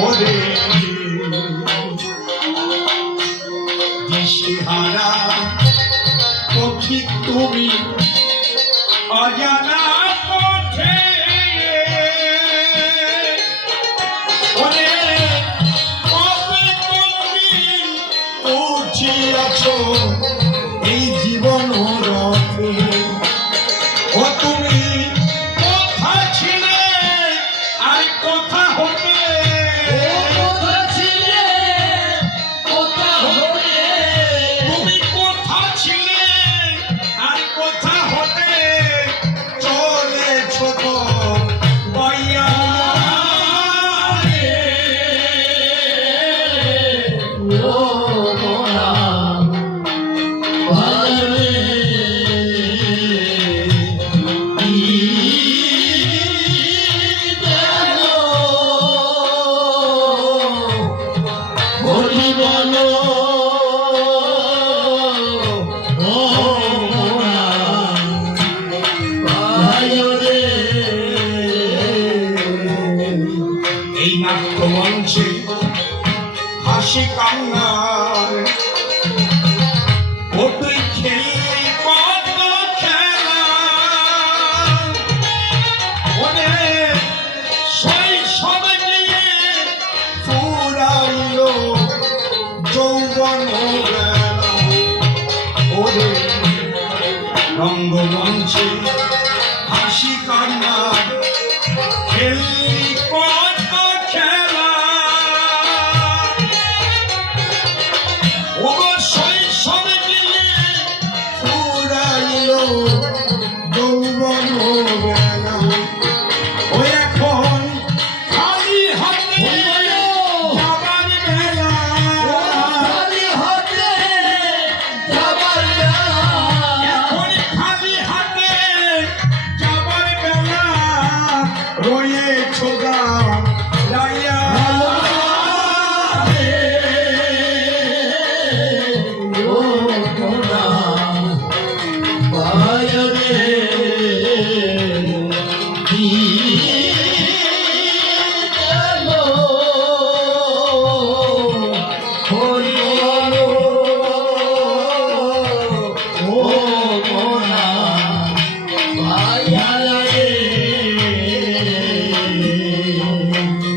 ওরে দিশেহারা পথিক তুমি অজানা পথে ওরে কবে কোনদিন পৌঁছিয়াছ এই জীবন রথে। ও তুমি হতে হাসি কান্নার। ও তুই খেললি কত খেলা ওরে শৈশব নিয়ে ফুরাইল যৌবন কত খেলা।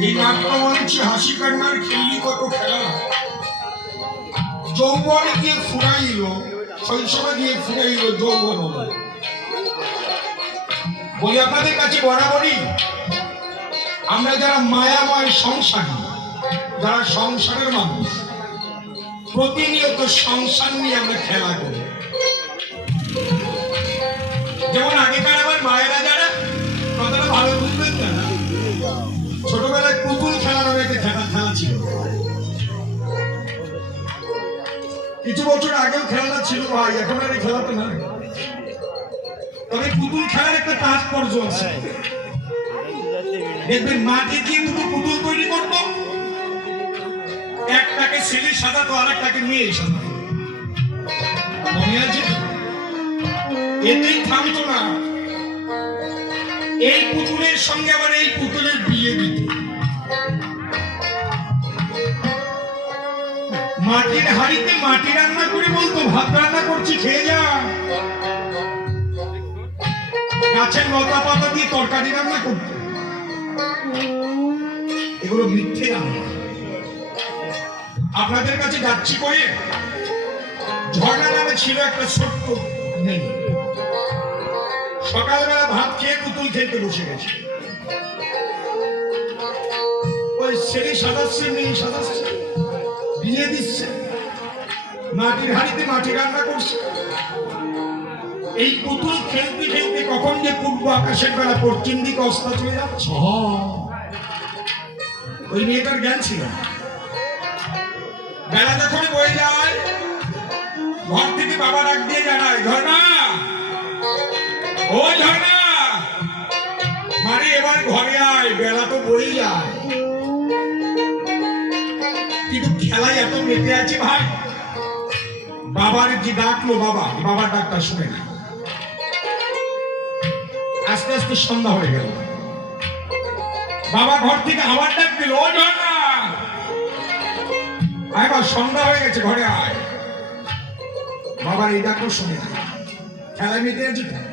হাসি কান্নার খেললি কত খেলা যৌবন গিয়ে ফুরাইল, শৈশবে গিয়ে ফুরাইল যৌবন বলি, আপনাদের কাছে বরাবরই আমরা যারা মায়াময় সংসারী, যারা সংসারের মানুষ, প্রতিনিয়ত সংসার নিয়ে আমরা খেলা করি। যেমন আগেকার কিছু বছর আগেও খেলাটা ছিল ভাই এখন আর খেলাটা নাই তবে পুতুল খেলার একটা তাৎপর্য আছে। দেখবেন মাটি দিয়ে দুটো পুতুল তৈরি করতো। একটাকে ছেলে সাদা তো আরেকটাকে মেয়ে মনে আছে? এতেই থামতো না। এই পুতুলের সঙ্গে আবার এই পুতুলের বিয়ে দিত। মাটির হাড়িতে মাটি রান্না করে বলতো, ভাত রান্না করছি, খেয়ে যা। গাছের লতা পাতা দিয়ে তরকারি রান্না করতো। এগুলো মিথ্যে রান্না। আপনাদের কাছে যাচ্ছি করে ঝর্ণা নামে ছিল একটা ছোট্ট মেয়ে। সকালবেলা ভাত খেয়ে পুতুল খেলতে বসে গেছে। ওই ছেলে সাদাচ্ছে মেয়ে সাদাচ্ছে বিয়ে দিচ্ছে। মাটির হাড়িতে মাটি রান্না করছে। এই পুতুল খেলতে খেলতে কখন যে পূর্ব আকাশের বেলা পশ্চিম দিকে অস্ত চলে যাচ্ছে? ওই মেয়েটার জ্ঞান ছিল। বেলা যখন বয়ে যায় ঘর থেকে বাবা ডাক দিয়ে জানায় ঝর্ণা ও ঝর্ণা এত ভাই। বাবার যে ডাকলো বাবা? বাবার ডাকটা শুনে না। আস্তে আস্তে সন্ধ্যা হয়ে গেল। বাবা ঘর থেকে আবার ডাক দিল, ও ঝর্ণা সন্ধ্যা হয়ে গেছে, ঘরে আয়। বাবার এই ডাকও শুনে না। খেলা মেতে আছে?